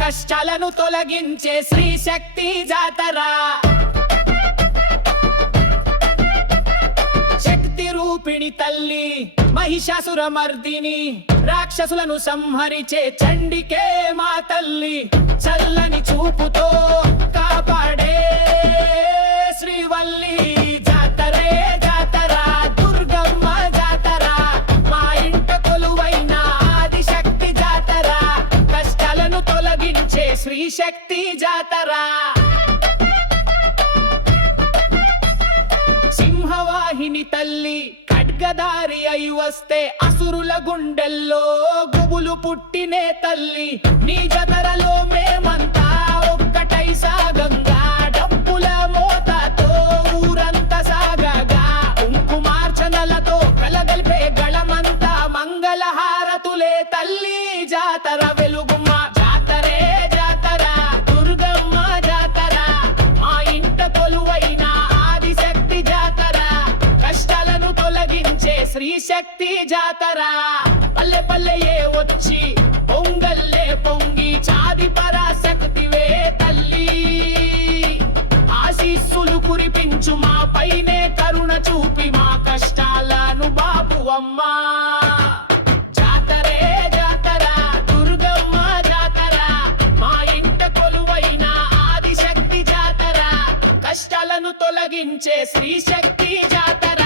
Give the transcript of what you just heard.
కష్టాలను తొలగించే శ్రీ శక్తి జాతర. శక్తి రూపిణి తల్లి మహిషాసుర మర్దిని, రాక్షసులను సంహరించే చండికే మా తల్లి. చల్లని చూపుతో కాపాడే శ్రీవల్లి జాతరే జాతర, దుర్గమ్మ జాతర, మా ఇంట కొలువైన ఆదిశక్తి జాతర, కష్టాలను తొలగించే శ్రీ శక్తి జాతర. సింహవాహిని తల్లి ఖడ్గదారి అయి వస్తే అసురుల గుండెల్లో గుబులు పుట్టినే తల్లి. నీ జాతరలో మేమంతా ఒక్కటై సాగంగా, డప్పుల మోతతో ఊరంతా సాగగా, కుంకుమార్చనలతో కలగలిపే గళమంతా మంగళహారతులే తల్లి. జాతర వెలుగుమ్మ జాతరే జాతర, దుర్గమ్మ జాతర, మా ఇంట కొలువైన ఆదిశక్తి జాతర, కష్టాలను తొలగించే శ్రీ శక్తి జాతర. పల్లె పల్లెయే వచ్చి పొంగల్లే పొంగి చాది పరాశక్తివే తల్లి. ఆశీస్సులు కురిపించు మా పైనే కరుణ చూపి మా కష్టాలను బాపువమ్మా. జాతరే జాతర, దుర్గమ్మ జాతర, మా ఇంట కొలువైన ఆదిశక్తి జాతర, కష్టాలను తొలగించే శ్రీ శక్తి జాతర.